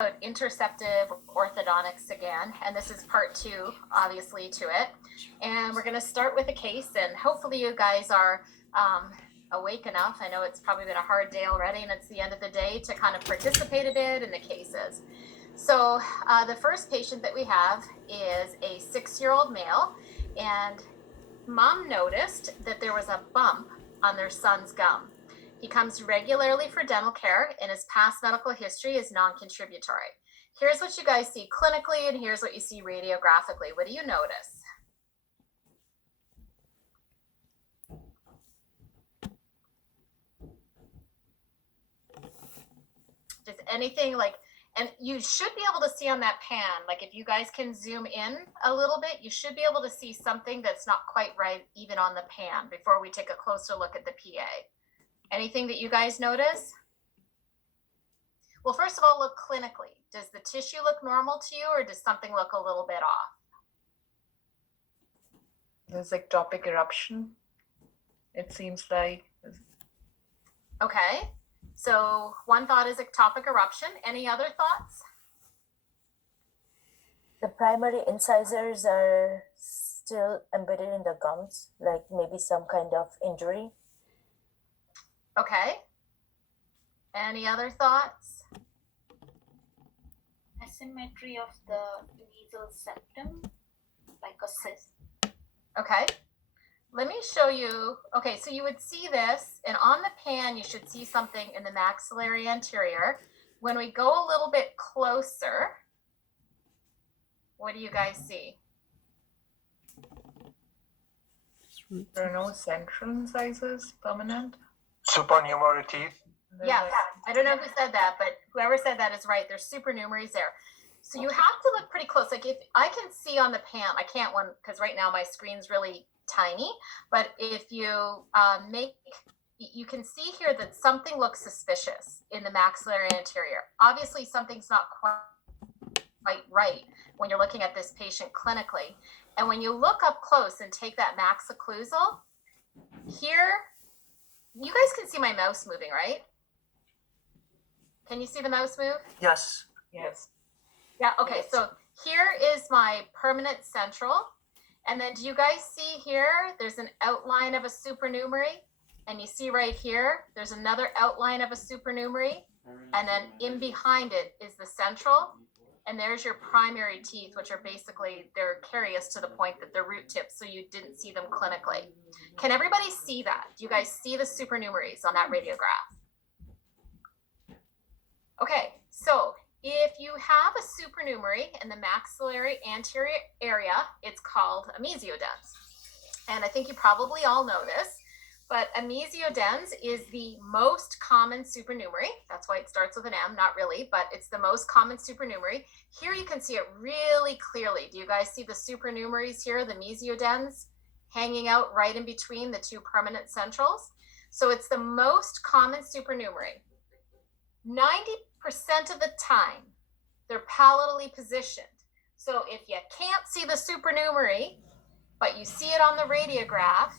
Interceptive orthodontics again, and this is part 2, obviously, to it. And we're going to start with a case, and hopefully you guys are awake enough. I know it's probably been a hard day already, and it's the end of the day to kind of participate a bit in the cases. So the first patient that we have is a 6-year-old male, and mom noticed that there was a bump on their son's gum. He comes regularly for dental care, and his past medical history is non-contributory. Here's what you guys see clinically, and here's what you see radiographically. What do you notice? Just anything like, and you should be able to see on that pan, like if you guys can zoom in a little bit, you should be able to see something that's not quite right even on the pan before we take a closer look at the PA. Anything that you guys notice? Well, first of all, look clinically. Does the tissue look normal to you, or does something look a little bit off? There's ectopic eruption, it seems like. Okay, so one thought is ectopic eruption. Any other thoughts? The primary incisors are still embedded in the gums, like maybe some kind of injury. Okay. Any other thoughts? Asymmetry of the nasal septum, like a cyst. Okay. Let me show you. Okay, so you would see this, and on the pan, you should see something in the maxillary anterior. When we go a little bit closer, what do you guys see? There are no central incisors, permanent. Supernumerary teeth. Yes, I don't know who said that, but whoever said that is right. There's supernumeraries there. So you have to look pretty close. Like if I can see on the pan, I can't one because right now my screen's really tiny, but if you you can see here that something looks suspicious in the maxillary anterior. Obviously something's not quite right when you're looking at this patient clinically. And when you look up close and take that maxocclusal, here, you guys can see my mouse moving, right? Can you see the mouse move? Yes. Yes. Yeah, okay, so here is my permanent central. And then do you guys see here, there's an outline of a supernumerary. And you see right here, there's another outline of a supernumerary. And then in behind it is the central. And there's your primary teeth, which are basically, they're carious to the point that they're root tips, so you didn't see them clinically. Can everybody see that? Do you guys see the supernumeraries on that radiograph? Okay, so if you have a supernumerary in the maxillary anterior area, it's called a mesiodens. And I think you probably all know this, but a mesiodens is the most common supernumerary. That's why it starts with an M, not really, but it's the most common supernumerary. Here you can see it really clearly. Do you guys see the supernumeraries here, the mesiodens, hanging out right in between the two permanent centrals? So it's the most common supernumerary. 90% of the time, they're palatally positioned. So if you can't see the supernumerary, but you see it on the radiograph,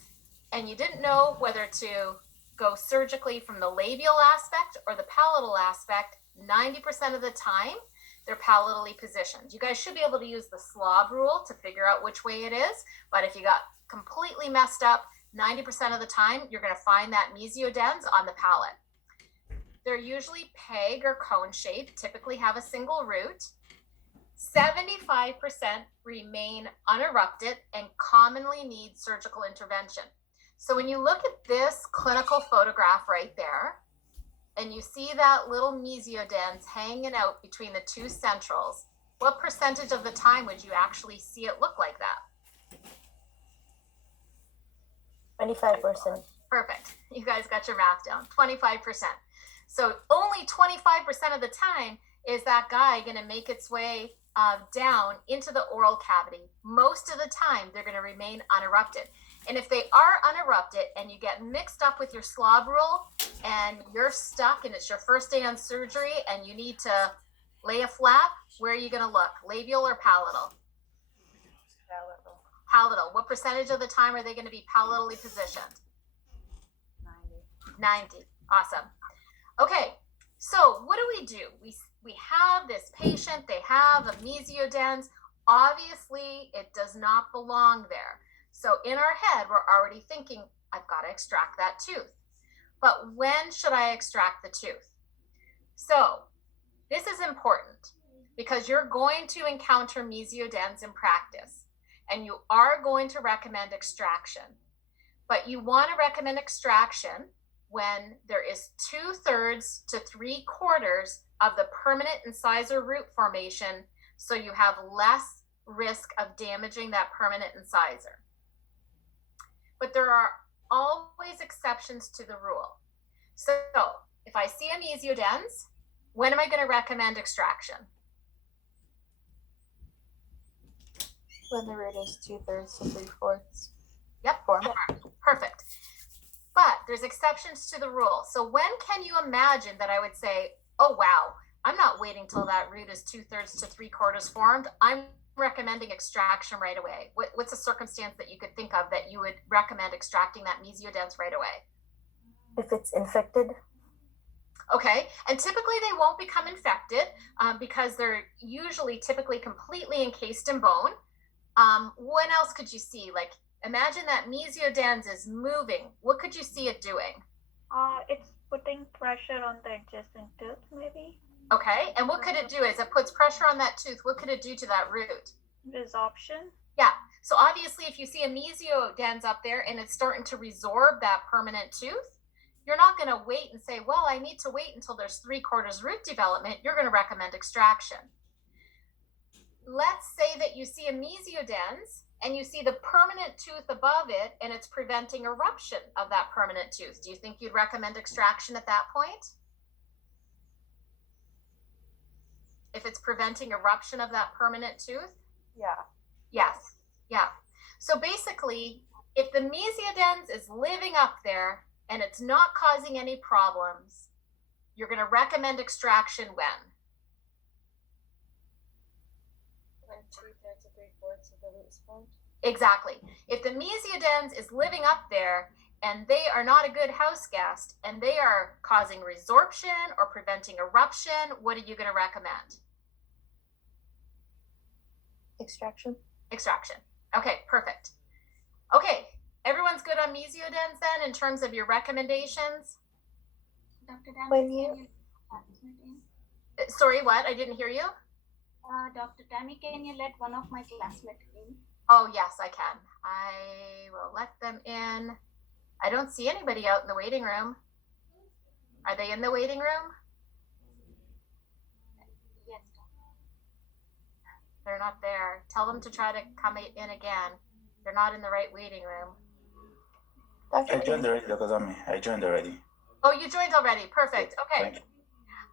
and you didn't know whether to go surgically from the labial aspect or the palatal aspect, 90% of the time, they're palatally positioned. You guys should be able to use the slob rule to figure out which way it is, but if you got completely messed up, 90% of the time, you're gonna find that mesiodens on the palate. They're usually peg or cone shaped, typically have a single root. 75% remain unerupted and commonly need surgical intervention. So when you look at this clinical photograph right there, and you see that little mesiodens hanging out between the two centrals, what percentage of the time would you actually see it look like that? 25%. Perfect. You guys got your math down. 25%. So only 25% of the time is that guy going to make its way down into the oral cavity. Most of the time, they're going to remain unerupted. And if they are unerupted and you get mixed up with your slob rule and you're stuck and it's your first day on surgery and you need to lay a flap, where are you going to look? Labial or palatal? Palatal. Palatal. What percentage of the time are they going to be palatally positioned? 90. Awesome. Okay, so what do? We we have this patient, they have a mesiodens. Obviously, it does not belong there. So in our head, we're already thinking, I've got to extract that tooth. But when should I extract the tooth? So this is important because you're going to encounter mesiodens in practice, and you are going to recommend extraction. But you want to recommend extraction when there is 2/3 to 3/4 of the permanent incisor root formation, so you have less risk of damaging that permanent incisor. But there are always exceptions to the rule. So if I see a mesiodens, when am I going to recommend extraction? When the root is 2/3 to 3/4. Yep, perfect. But there's exceptions to the rule. So when can you imagine that I would say, oh, wow, I'm not waiting till that root is 2/3 to 3/4 formed. I'm recommending extraction right away. What's a circumstance that you could think of that you would recommend extracting that mesiodens right away? If it's infected. Okay, and typically they won't become infected because they're usually typically completely encased in bone. What else could you see? Like, imagine that mesiodens is moving. What could you see it doing? It's putting pressure on the adjacent tooth, maybe. Okay, and what could it do as it puts pressure on that tooth? What could it do to that root? Resorption. Yeah, so obviously if you see a mesiodens up there and it's starting to resorb that permanent tooth, you're not going to wait and say, well, I need to wait until there's 3/4 root development. You're going to recommend extraction. Let's say that you see a mesiodens and you see the permanent tooth above it and it's preventing eruption of that permanent tooth. Do you think you'd recommend extraction at that point? If it's preventing eruption of that permanent tooth? Yeah. Yes. Yeah. So basically, if the mesiodens is living up there and it's not causing any problems, you're going to recommend extraction when? When 2/3 to 3/4 of the root is formed. Exactly. If the mesiodens is living up there and they are not a good house guest and they are causing resorption or preventing eruption, what are you going to recommend? Extraction. Extraction. Okay, perfect. Okay, everyone's good on mesiodens then in terms of your recommendations? Dr. Tammy, When can you- you classmate in? Sorry, what? I didn't hear you. Dr. Tammy, can you let one of my classmates in? Oh, yes, I can. I will let them in. I don't see anybody out in the waiting room. Are they in the waiting room? Yes, doctor. They're not there. Tell them to try to come in again. They're not in the right waiting room. Dr. I joined already, Dr. Zami. I joined already. Oh, you joined already. Perfect. Okay. Thank you.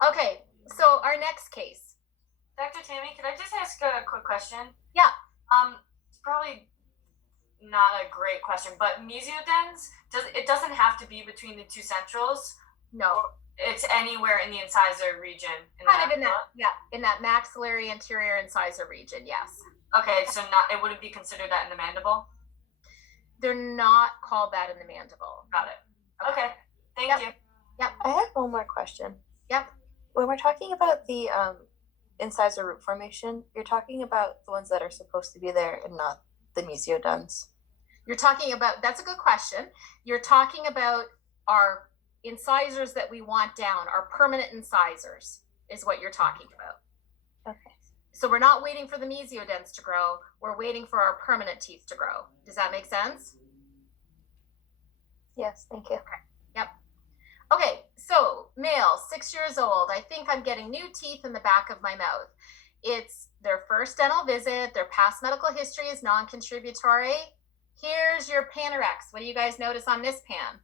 Okay, so our next case. Dr. Tammy, could I just ask a quick question? Yeah. It's probably not a great question, but mesiodens, doesn't have to be between the two centrals. No, It's anywhere in the incisor region. kind of in that, yeah, in that maxillary anterior incisor region, yes. Okay, so it wouldn't be considered that in the mandible? They're not called that in the mandible. Got it. Okay, thank Yep. you. I have one more question. Yep. When we're talking about the incisor root formation, you're talking about the ones that are supposed to be there and not the mesiodens. You're talking about, that's a good question. You're talking about our incisors that we want down, our permanent incisors is what you're talking about. Okay. So we're not waiting for the mesiodens to grow, we're waiting for our permanent teeth to grow. Does that make sense? Yes, thank you. Okay, so male, 6 years old. I think I'm getting new teeth in the back of my mouth. It's their first dental visit. Their past medical history is non-contributory. Here's your Panorex. What do you guys notice on this pan?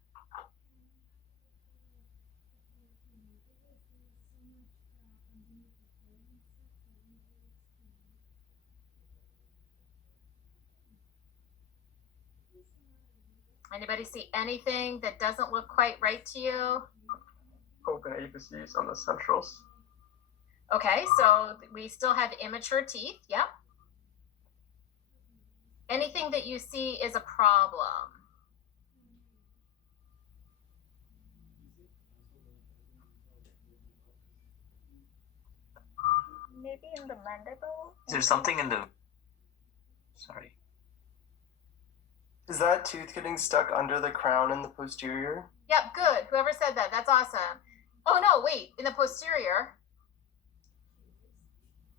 Anybody see anything that doesn't look quite right to you? Open apices on the centrals. Okay, so we still have immature teeth. Yep. Anything that you see is a problem. maybe in the mandible. Is there something in the? Sorry. Is that tooth getting stuck under the crown in the posterior? Yep, good. Whoever said that, that's awesome. Oh no, wait, in the posterior.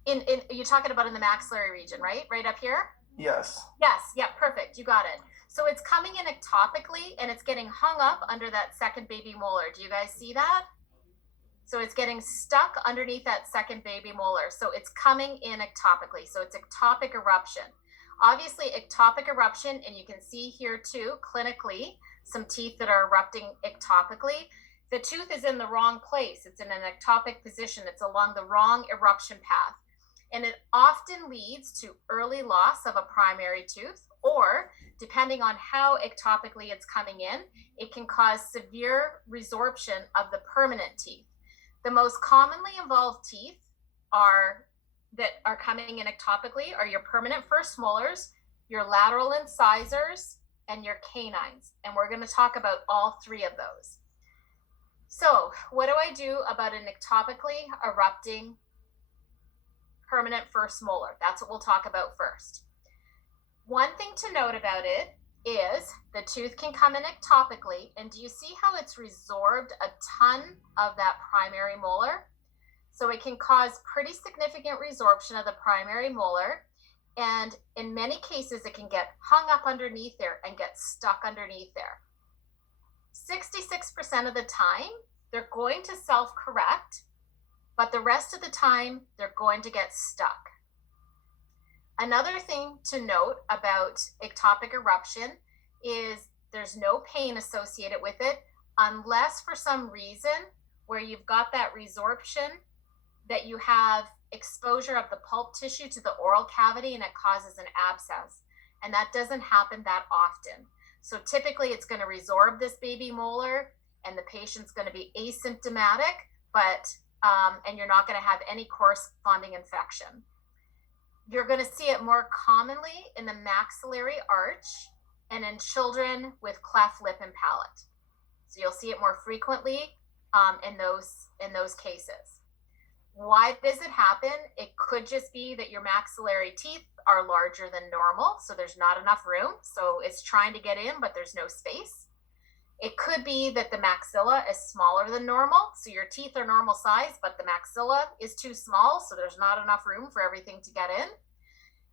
In you're talking about in the maxillary region, right? Right up here? Yes. Yes, yeah, perfect. You got it. So it's coming in ectopically and it's getting hung up under that second baby molar. Do you guys see that? So it's getting stuck underneath that second baby molar. So it's coming in ectopically. So it's ectopic eruption. Obviously, ectopic eruption, and you can see here too, clinically, some teeth that are erupting ectopically. The tooth is in the wrong place. It's in an ectopic position. It's along the wrong eruption path. And it often leads to early loss of a primary tooth, or depending on how ectopically it's coming in, it can cause severe resorption of the permanent teeth. The most commonly involved teeth that are coming in ectopically are your permanent first molars, your lateral incisors, and your canines. And we're going to talk about all three of those. So what do I do about an ectopically erupting permanent first molar? That's what we'll talk about first. One thing to note about it is the tooth can come in ectopically, and do you see how it's resorbed a ton of that primary molar? So it can cause pretty significant resorption of the primary molar, and in many cases it can get hung up underneath there and get stuck underneath there. 66% of the time they're going to self-correct, but the rest of the time they're going to get stuck. Another thing to note about ectopic eruption is there's no pain associated with it unless for some reason where you've got that resorption that you have exposure of the pulp tissue to the oral cavity and it causes an abscess. And that doesn't happen that often. So typically it's going to resorb this baby molar and the patient's going to be asymptomatic, and you're not going to have any corresponding infection. You're going to see it more commonly in the maxillary arch and in children with cleft lip and palate. So you'll see it more frequently in those cases. Why does it happen? It could just be that your maxillary teeth are larger than normal, so there's not enough room. So it's trying to get in, but there's no space. It could be that the maxilla is smaller than normal, so your teeth are normal size, but the maxilla is too small, so there's not enough room for everything to get in.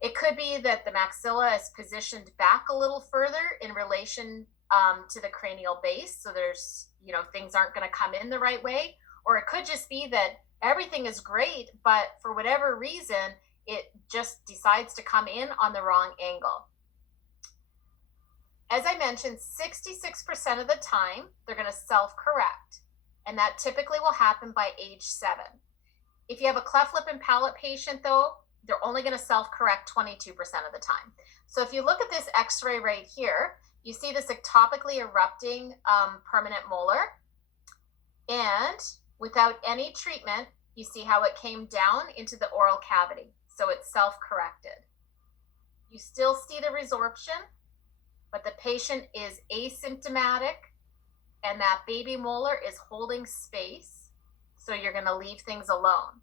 It could be that the maxilla is positioned back a little further in relation to the cranial base, so there's, things aren't going to come in the right way. Or it could just be that everything is great, but for whatever reason, it just decides to come in on the wrong angle. As I mentioned, 66% of the time, they're going to self-correct. And that typically will happen by age 7. If you have a cleft lip and palate patient, though, they're only going to self-correct 22% of the time. So if you look at this x-ray right here, you see this ectopically erupting permanent molar. And without any treatment, you see how it came down into the oral cavity. So it's self-corrected. You still see the resorption, but the patient is asymptomatic and that baby molar is holding space. So you're going to leave things alone.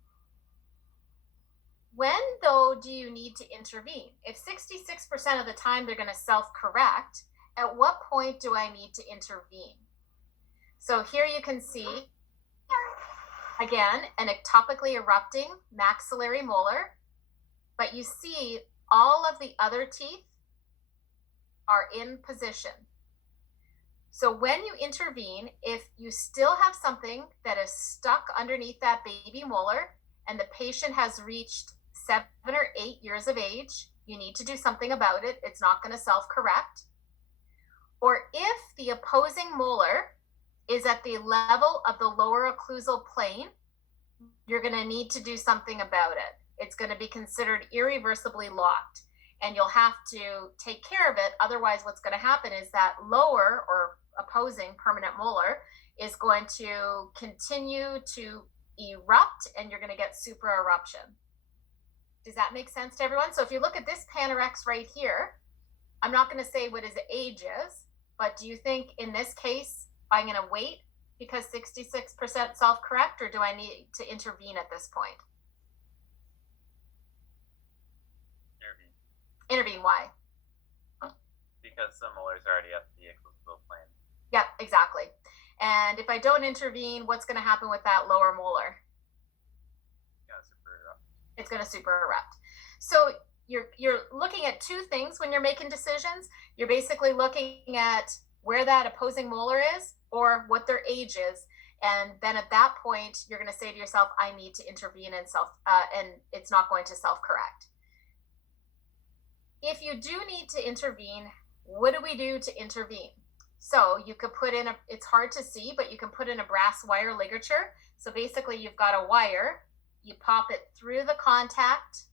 When, though, do you need to intervene? If 66% of the time they're going to self-correct, at what point do I need to intervene? So here you can see, again, an ectopically erupting maxillary molar, but you see all of the other teeth are in position. So when you intervene, if you still have something that is stuck underneath that baby molar and the patient has reached 7 or 8 years of age, you need to do something about it. It's not going to self-correct. Or if the opposing molar is at the level of the lower occlusal plane, you're going to need to do something about it. It's going to be considered irreversibly locked, and you'll have to take care of it. Otherwise, what's going to happen is that lower or opposing permanent molar is going to continue to erupt, and you're going to get super eruption. Does that make sense to everyone? So if you look at this Panorex right here, I'm not going to say what his age is, but do you think in this case, I'm going to wait because 66% self-correct, or do I need to intervene at this point? intervene. Why? Because the molar's already at the equitable plane. Yep, exactly. And if I don't intervene, what's going to happen with that lower molar? Yeah, super erupt. It's going to super erupt. So you're looking at two things when you're making decisions. You're basically looking at where that opposing molar is or what their age is. And then at that point, you're going to say to yourself, I need to intervene and it's not going to self-correct. If you do need to intervene, what do we do to intervene? So you could put in it's hard to see, but you can put in a brass wire ligature. So basically you've got a wire, you pop it through the contact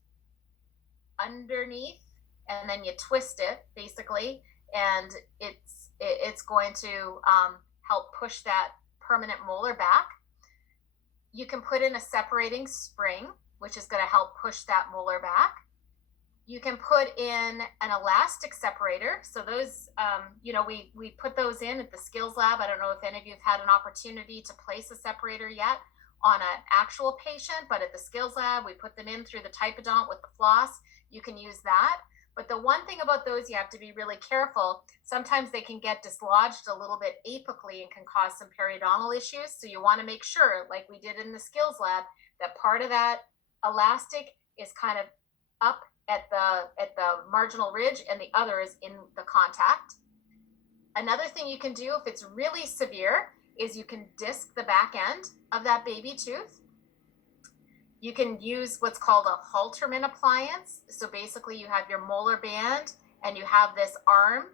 underneath, and then you twist it basically, and it's going to help push that permanent molar back. You can put in a separating spring, which is going to help push that molar back. You can put in an elastic separator. So those, we put those in at the skills lab. I don't know if any of you have had an opportunity to place a separator yet on an actual patient, but at the skills lab, we put them in through the typodont with the floss. You can use that. But the one thing about those, you have to be really careful. Sometimes they can get dislodged a little bit apically and can cause some periodontal issues. So you want to make sure, like we did in the skills lab, that part of that elastic is kind of up at the marginal ridge and the other is in the contact. Another thing you can do if it's really severe is you can disc the back end of that baby tooth. You can use what's called a Halterman appliance. So basically you have your molar band and you have this arm.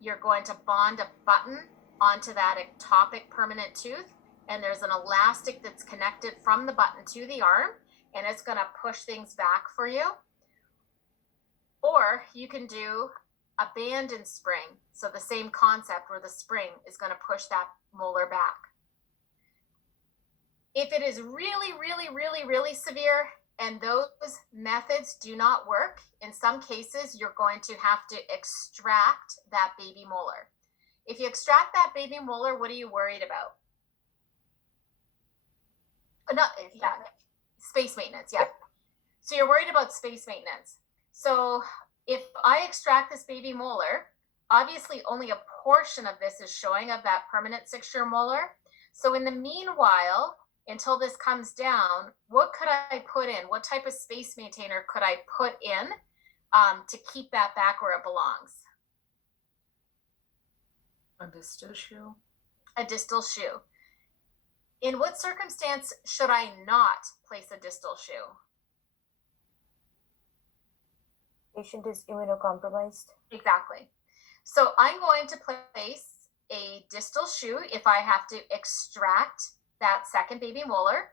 You're going to bond a button onto that ectopic permanent tooth, and there's an elastic that's connected from the button to the arm, and it's going to push things back for you. Or you can do a band and spring. So the same concept where the spring is going to push that molar back. If it is really, really, really, really severe and those methods do not work, in some cases, you're going to have to extract that baby molar. If you extract that baby molar, what are you worried about? Space maintenance, yeah. So you're worried about space maintenance. So if I extract this baby molar, obviously only a portion of this is showing of that permanent 6-year molar. So in the meanwhile, until this comes down, what could I put in? What type of space maintainer could I put in to keep that back where it belongs? A distal shoe. A distal shoe. In what circumstance should I not place a distal shoe? Patient is immunocompromised. Exactly. So I'm going to place a distal shoe if I have to extract that second baby molar.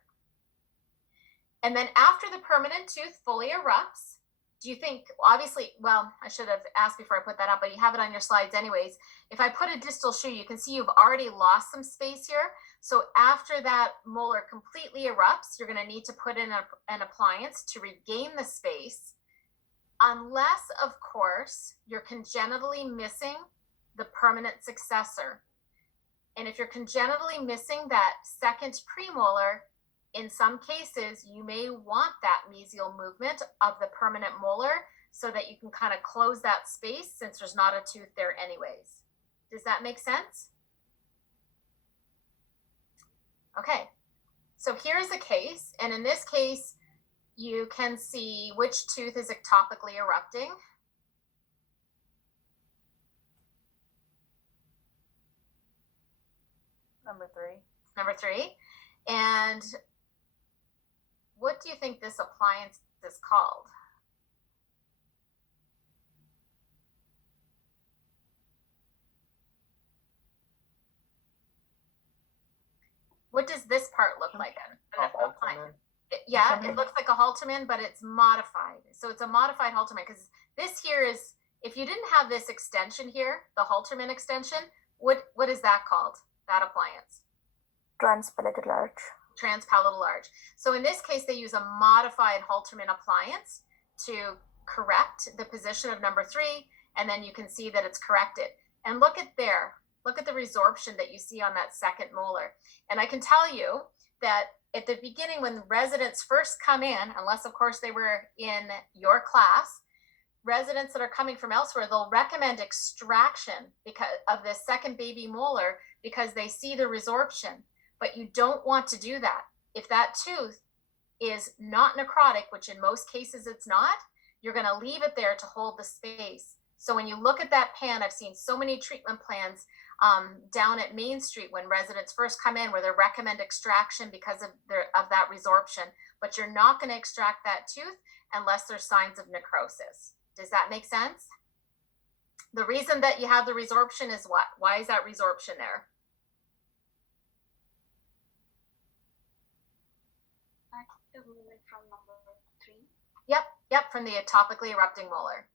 And then after the permanent tooth fully erupts, do you think, obviously, well, I should have asked before I put that up, but you have it on your slides anyways. If I put a distal shoe, you can see you've already lost some space here. So after that molar completely erupts, you're going to need to put in an appliance to regain the space, unless, of course, you're congenitally missing the permanent successor. And if you're congenitally missing that second premolar, in some cases, you may want that mesial movement of the permanent molar so that you can kind of close that space since there's not a tooth there anyways. Does that make sense? Okay, so here's a case, and in this case, you can see which tooth is ectopically erupting. Number 3. Number 3. And what do you think this appliance is called? What does this part look like? Yeah, it looks like a Halterman, but it's modified. So it's a modified Halterman because this here is, if you didn't have this extension here, the Halterman extension, what is that called, that appliance? Transpalatal arch. Transpalatal arch. So in this case, they use a modified Halterman appliance to correct the position of number 3, and then you can see that it's corrected. And look at there. Look at the resorption that you see on that second molar. And I can tell you that at the beginning, when residents first come in, unless of course they were in your class, residents that are coming from elsewhere, they'll recommend extraction because of this second baby molar because they see the resorption. But you don't want to do that. If that tooth is not necrotic, which in most cases it's not, you're going to leave it there to hold the space. So when you look at that pan, I've seen so many treatment plans down at Main Street when residents first come in where they recommend extraction because of that resorption, but you're not going to extract that tooth unless there's signs of necrosis. Does that make sense? The reason that you have the resorption is what? Why is that resorption there? Active movement from number 3. Yep, from the atopically erupting molar.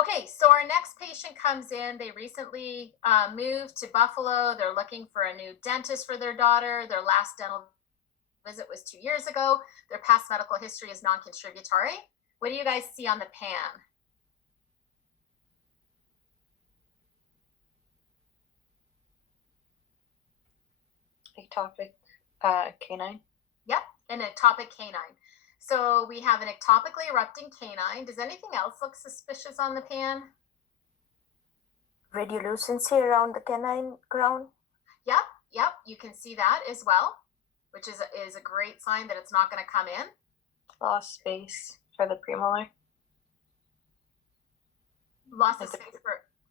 Okay, so our next patient comes in. They recently moved to Buffalo. They're looking for a new dentist for their daughter. Their last dental visit was 2 years ago. Their past medical history is non-contributory. What do you guys see on the pan? Ectopic canine. Yep, an ectopic canine. So we have an ectopically erupting canine. Does anything else look suspicious on the pan? Radiolucency around the canine crown. Yep, you can see that as well, which is a great sign that it's not going to come in. Lost space for the premolar. Loss of space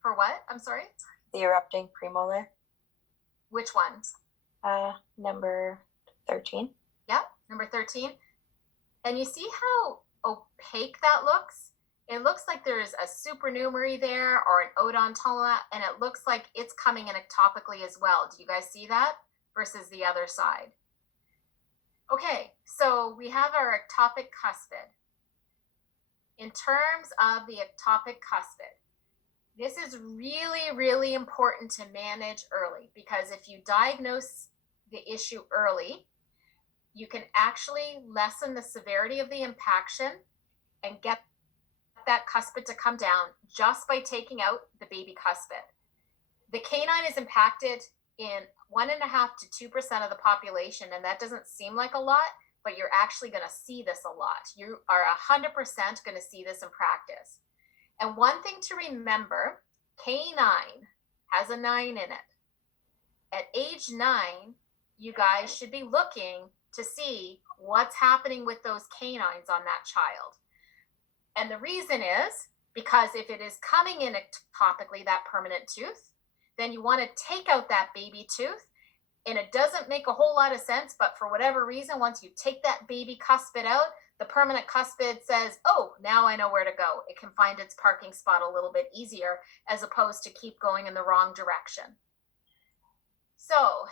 for what? I'm sorry? The erupting premolar. Which one? Number 13. Yep, number 13. And you see how opaque that looks? It looks like there's a supernumerary there or an odontoma, and it looks like it's coming in ectopically as well. Do you guys see that? Versus the other side. Okay, so we have our ectopic cuspid. In terms of the ectopic cuspid, this is really, really important to manage early because if you diagnose the issue early, you can actually lessen the severity of the impaction and get that cuspid to come down just by taking out the baby cuspid. The canine is impacted in 1.5% to 2% of the population, and that doesn't seem like a lot, but you're actually going to see this a lot. You are 100% going to see this in practice. And one thing to remember, canine has a 9 in it. At age 9, you guys should be looking to see what's happening with those canines on that child. And the reason is because if it is coming in ectopically, that permanent tooth, then you want to take out that baby tooth. And it doesn't make a whole lot of sense, but for whatever reason, once you take that baby cuspid out, the permanent cuspid says, oh, now I know where to go. It can find its parking spot a little bit easier as opposed to keep going in the wrong direction. So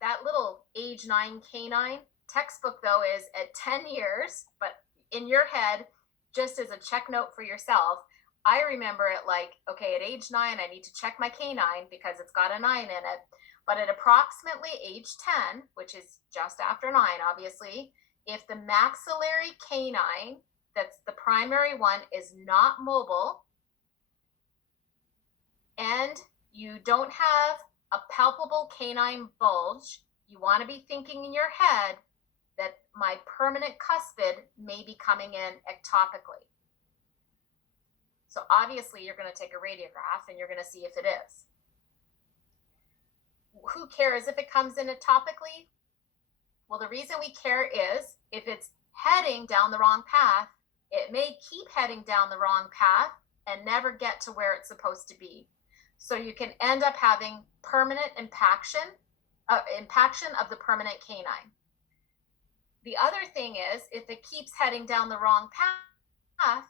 that little age 9 canine textbook, though, is at 10 years, but in your head, just as a check note for yourself, I remember it like, okay, at age 9, I need to check my canine because it's got a 9 in it. But at approximately age 10, which is just after 9, obviously, if the maxillary canine, that's the primary one, is not mobile, and you don't have a palpable canine bulge, you want to be thinking in your head that my permanent cuspid may be coming in ectopically. So obviously you're going to take a radiograph and you're going to see if it is. Who cares if it comes in ectopically? Well, the reason we care is if it's heading down the wrong path, it may keep heading down the wrong path and never get to where it's supposed to be. So you can end up having permanent impaction of the permanent canine. The other thing is, if it keeps heading down the wrong path,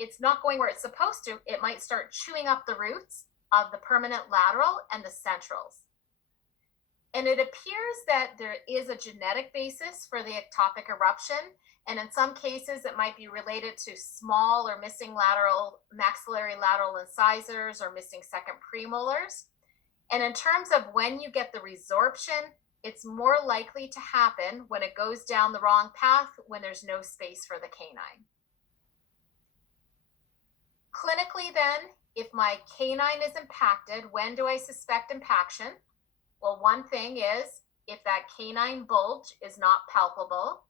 it's not going where it's supposed to. It might start chewing up the roots of the permanent lateral and the centrals. And it appears that there is a genetic basis for the ectopic eruption. And in some cases, it might be related to small or missing maxillary lateral incisors or missing second premolars. And in terms of when you get the resorption, it's more likely to happen when it goes down the wrong path when there's no space for the canine. Clinically then, if my canine is impacted, when do I suspect impaction? Well, one thing is if that canine bulge is not palpable,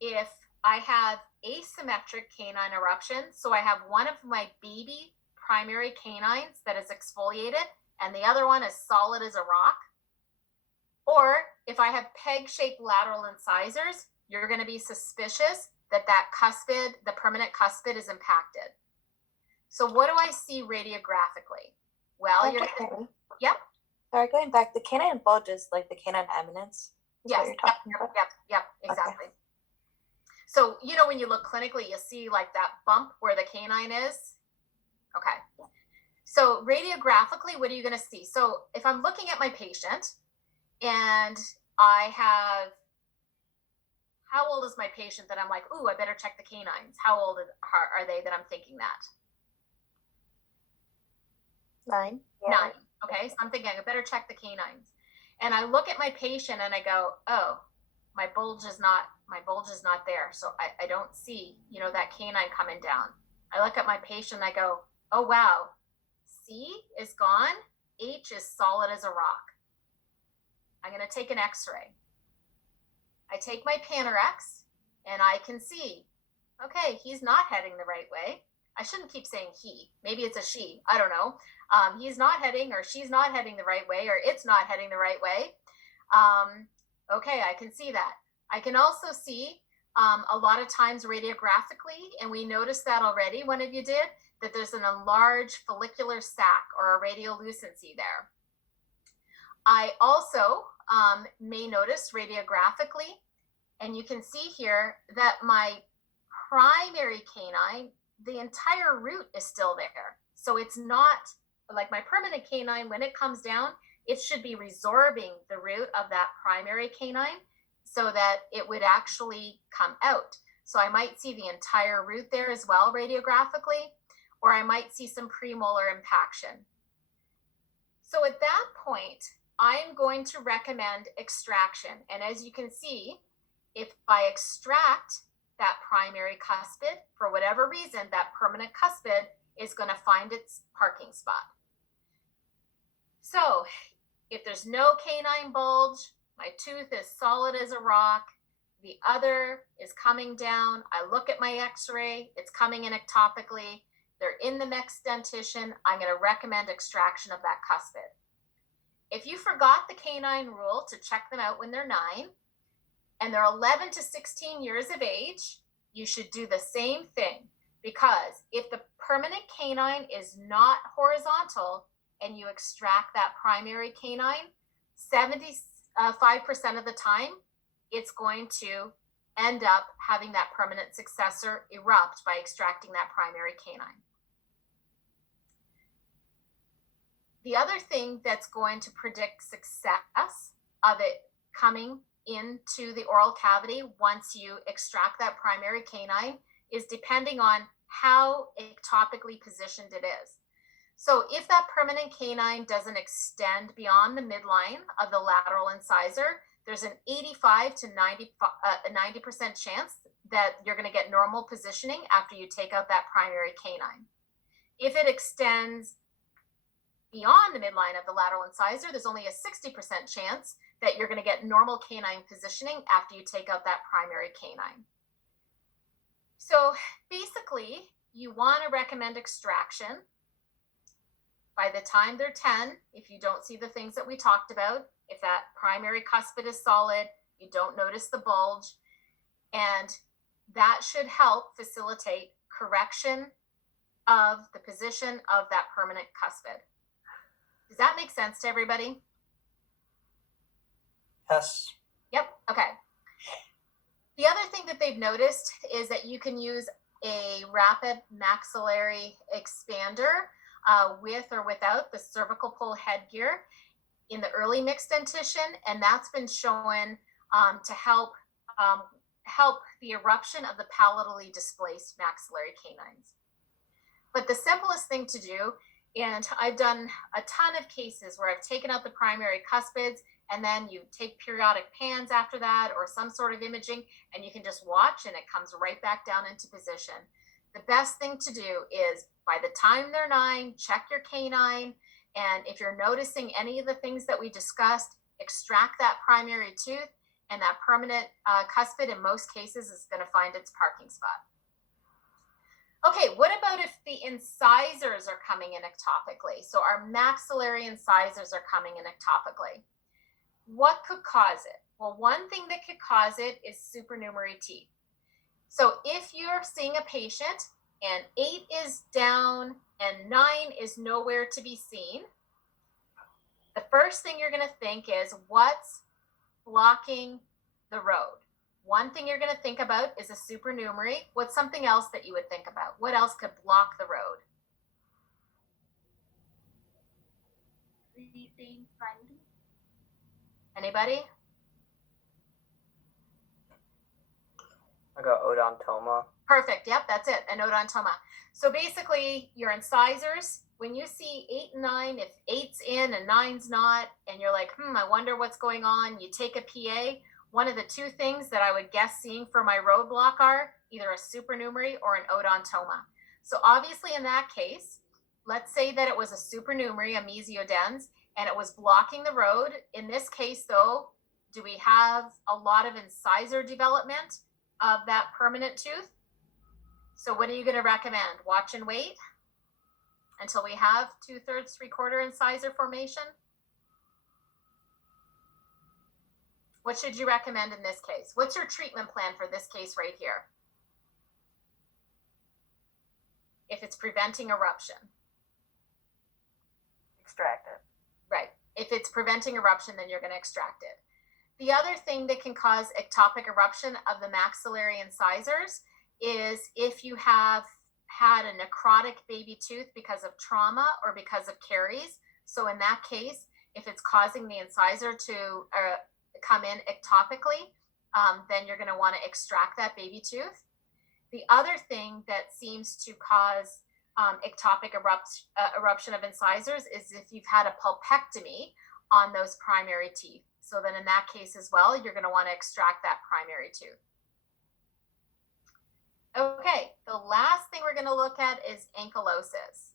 if I have asymmetric canine eruption. So I have one of my baby primary canines that is exfoliated and the other one is solid as a rock. Or if I have peg-shaped lateral incisors, you're going to be suspicious that cuspid, the permanent cuspid, is impacted. So what do I see radiographically? Well, you're Okay. Yep. Sorry, going back, the canine bulge is like the canine eminence. Is Yes. what you're talking about? Yep, exactly. So, you know, when you look clinically, you see like that bump where the canine is. Okay. So radiographically, what are you going to see? So if I'm looking at my patient and I have, how old is my patient that I'm like, ooh, I better check the canines. How old are they that I'm thinking that? 9. 9. Okay, so I'm thinking I better check the canines. And I look at my patient and I go, oh, my bulge is not there. So I don't see, you know, that canine coming down. I look at my patient and I go, oh wow, C is gone, H is solid as a rock. I'm gonna take an x-ray. I take my Panorex and I can see, okay, he's not heading the right way. I shouldn't keep saying he, maybe it's a she, I don't know. He's not heading, or she's not heading the right way, or it's not heading the right way. Okay, I can see that. I can also see a lot of times radiographically, and we noticed that already, one of you did, that there's an enlarged follicular sac or a radiolucency there. I also may notice radiographically, and you can see here that my primary canine, the entire root is still there. So it's not like my permanent canine, when it comes down, it should be resorbing the root of that primary canine so that it would actually come out. So I might see the entire root there as well radiographically, or I might see some premolar impaction. So at that point, I'm going to recommend extraction. And as you can see, if I extract that primary cuspid, for whatever reason, that permanent cuspid is going to find its parking spot. So if there's no canine bulge, my tooth is solid as a rock, the other is coming down, I look at my x-ray, it's coming in ectopically, they're in the next dentition, I'm going to recommend extraction of that cuspid. If you forgot the canine rule to check them out when they're 9, and they're 11 to 16 years of age, you should do the same thing, because if the permanent canine is not horizontal and you extract that primary canine, 75% of the time, it's going to end up having that permanent successor erupt by extracting that primary canine. The other thing that's going to predict success of it coming into the oral cavity once you extract that primary canine is depending on how ectopically positioned it is. So if that permanent canine doesn't extend beyond the midline of the lateral incisor, there's an 85 to 90% chance that you're going to get normal positioning after you take out that primary canine. If it extends beyond the midline of the lateral incisor, there's only a 60% chance that you're going to get normal canine positioning after you take out that primary canine. So basically, you want to recommend extraction by the time they're 10, if you don't see the things that we talked about, if that primary cuspid is solid, you don't notice the bulge, and that should help facilitate correction of the position of that permanent cuspid. Does that make sense to everybody? Yes. Yep, okay. The other thing that they've noticed is that you can use a rapid maxillary expander with or without the cervical pole headgear in the early mixed dentition, and that's been shown to help the eruption of the palatally displaced maxillary canines. But the simplest thing to do, and I've done a ton of cases where I've taken out the primary cuspids, and then you take periodic pans after that or some sort of imaging, and you can just watch and it comes right back down into position. The best thing to do is by the time they're 9, check your canine, and if you're noticing any of the things that we discussed, extract that primary tooth and that permanent cuspid in most cases is going to find its parking spot. Okay, what about if the incisors are coming in ectopically? So our maxillary incisors are coming in ectopically. What could cause it? Well, one thing that could cause it is supernumerary teeth. So if you're seeing a patient and 8 is down and 9 is nowhere to be seen, the first thing you're going to think is, what's blocking the road? One thing you're going to think about is a supernumerary. What's something else that you would think about? What else could block the road? Retained finding. Anybody? I got odontoma. Perfect. Yep, that's it. An odontoma. So basically, your incisors, when you see 8 and 9, if 8's in and 9's not, and you're like, I wonder what's going on, you take a PA, one of the two things that I would guess seeing for my roadblock are either a supernumerary or an odontoma. So obviously in that case, let's say that it was a supernumerary, a mesiodens, and it was blocking the road. In this case though, do we have a lot of incisor development of that permanent tooth? So what are you going to recommend? Watch and wait until we have 2/3, 3/4 incisor formation? What should you recommend in this case? What's your treatment plan for this case right here? If it's preventing eruption. Extract it. Right. If it's preventing eruption, then you're going to extract it. The other thing that can cause ectopic eruption of the maxillary incisors is if you have had a necrotic baby tooth because of trauma or because of caries. So in that case, if it's causing the incisor to come in ectopically, then you're going to want to extract that baby tooth. The other thing that seems to cause ectopic eruption of incisors is if you've had a pulpectomy on those primary teeth. So then in that case as well, you're going to want to extract that primary tooth. Okay, the last thing we're going to look at is ankylosis.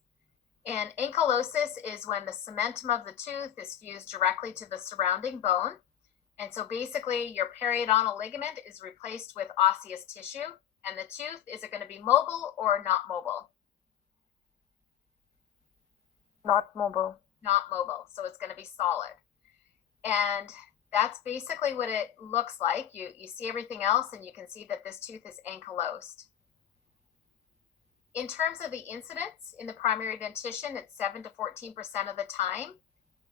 And ankylosis is when the cementum of the tooth is fused directly to the surrounding bone. And so basically your periodontal ligament is replaced with osseous tissue, and the tooth, is it going to be mobile or not mobile? Not mobile. Not mobile, so it's going to be solid. And that's basically what it looks like. You see everything else and you can see that this tooth is ankylosed. In terms of the incidence in the primary dentition, it's 7 to 14% of the time.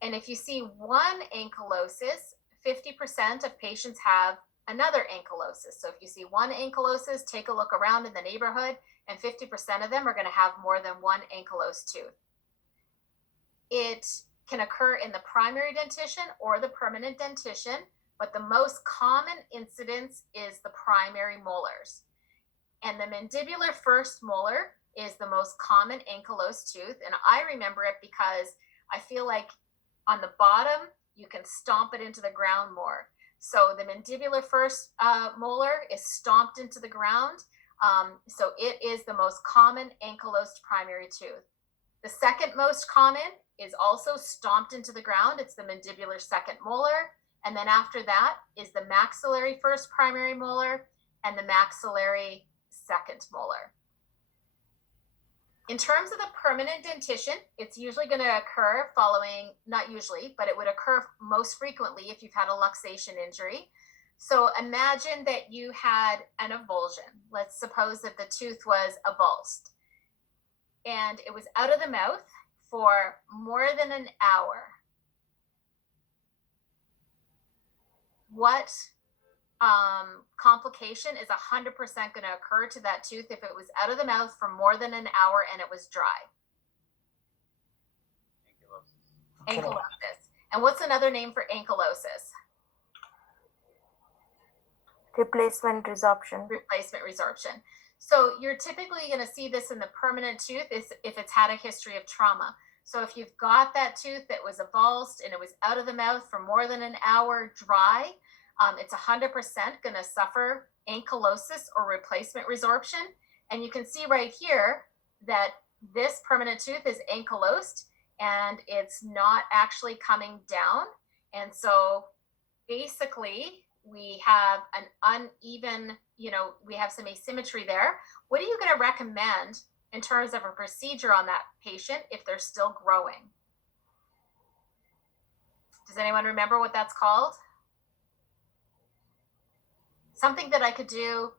And if you see one ankylosis, 50% of patients have another ankylosis. So if you see one ankylosis, take a look around in the neighborhood, and 50% of them are going to have more than one ankylosed tooth. It can occur in the primary dentition or the permanent dentition, but the most common incidence is the primary molars. And the mandibular first molar is the most common ankylosed tooth. And I remember it because I feel like on the bottom, you can stomp it into the ground more. So the mandibular first molar is stomped into the ground. So it is the most common ankylosed primary tooth. The second most common is also stomped into the ground. It's the mandibular second molar. And then after that is the maxillary first primary molar and the maxillary second molar. In terms of the permanent dentition, it's usually going to occur following, not usually, but it would occur most frequently if you've had a luxation injury. So imagine that you had an avulsion. Let's suppose that the tooth was avulsed and it was out of the mouth for more than an hour. What complication is 100% going to occur to that tooth if it was out of the mouth for more than an hour and it was dry? Ankylosis. And what's another name for ankylosis? Replacement resorption. Replacement resorption. So you're typically going to see this in the permanent tooth if it's had a history of trauma. So if you've got that tooth that was avulsed and it was out of the mouth for more than an hour dry, it's 100% going to suffer ankylosis or replacement resorption. And you can see right here that this permanent tooth is ankylosed and it's not actually coming down. And so basically we have an uneven, we have some asymmetry there, what are you going to recommend in terms of a procedure on that patient if they're still growing? Does anyone remember what that's called? Something that I could do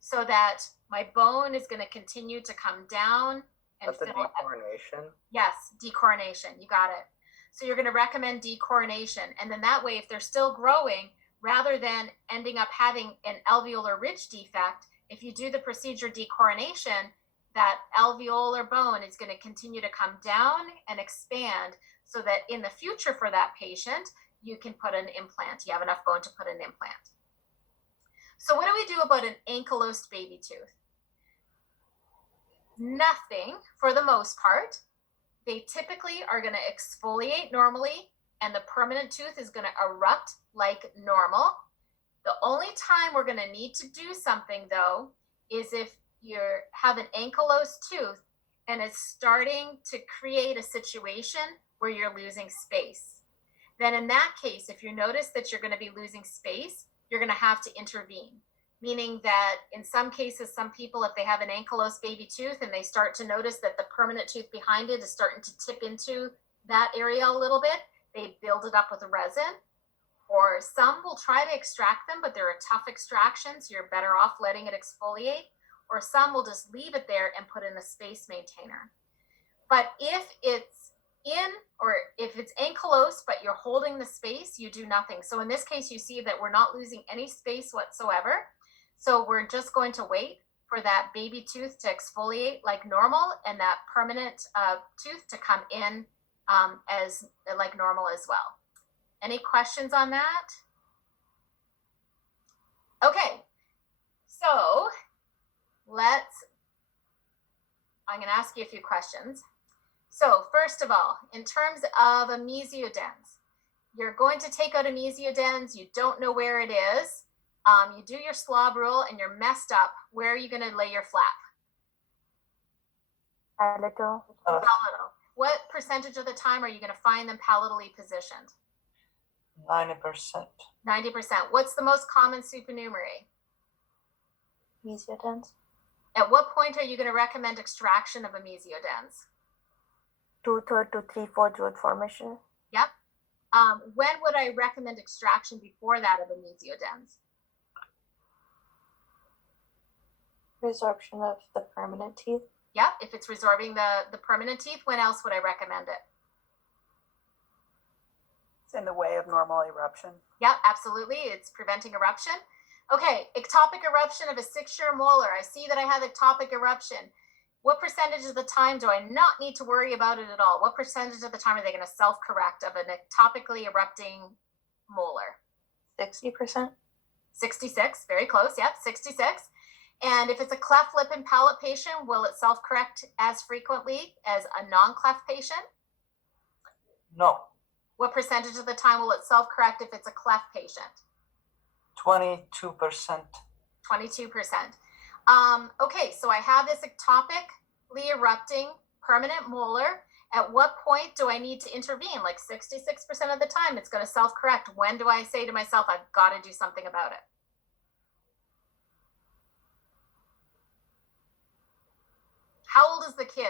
so that my bone is going to continue to come down and That's a fill. decoronation. Yes, decoronation. You got it. So you're going to recommend decoronation. And then that way, if they're still growing, rather than ending up having an alveolar ridge defect, if you do the procedure decoronation, that alveolar bone is going to continue to come down and expand so that in the future for that patient, you can put an implant. You have enough bone to put an implant. So what do we do about an ankylosed baby tooth? Nothing for the most part. They typically are going to exfoliate normally, and the permanent tooth is going to erupt like normal. The only time we're going to need to do something, though, is if you have an ankylosed tooth and it's starting to create a situation where you're losing space. Then in that case, if you notice that you're going to be losing space, you're going to have to intervene. Meaning that in some cases, some people, if they have an ankylosed baby tooth and they start to notice that the permanent tooth behind it is starting to tip into that area a little bit, they build it up with a resin. Or some will try to extract them, but they're a tough extraction, so you're better off letting it exfoliate. Or some will just leave it there and put in a space maintainer. But if it's if it's ankylosed, but you're holding the space, you do nothing. So in this case, you see that we're not losing any space whatsoever. So we're just going to wait for that baby tooth to exfoliate like normal and that permanent tooth to come in as like normal as well. Any questions on that? Okay, so I'm going to ask you a few questions. So first of all, in terms of a mesiodens, you're going to take out a mesiodens, you don't know where it is, you do your slob rule and you're messed up. Where are you going to lay your flap? Palatal. Palatal. What percentage of the time are you going to find them palatally positioned? 90%. 90%. What's the most common supernumerary? Mesiodens. At what point are you going to recommend extraction of a mesiodens? 2/3 to 3/4 root formation. Yep. When would I recommend extraction before that of a mesiodens? Resorption of the permanent teeth. Yep. If it's resorbing the permanent teeth, when else would I recommend it? It's in the way of normal eruption. Yep, absolutely. It's preventing eruption. Okay, ectopic eruption of a 6-year molar. I see that I have ectopic eruption. What percentage of the time do I not need to worry about it at all? What percentage of the time are they going to self-correct of an ectopically erupting molar? 60%. 66, very close. Yep, 66. And if it's a cleft lip and palate patient, will it self-correct as frequently as a non-cleft patient? No. What percentage of the time will it self-correct if it's a cleft patient? 22%. 22%. Okay, so I have this ectopically erupting permanent molar. At what point do I need to intervene? Like 66% of the time, it's going to self-correct. When do I say to myself, I've got to do something about it? How old is the kid?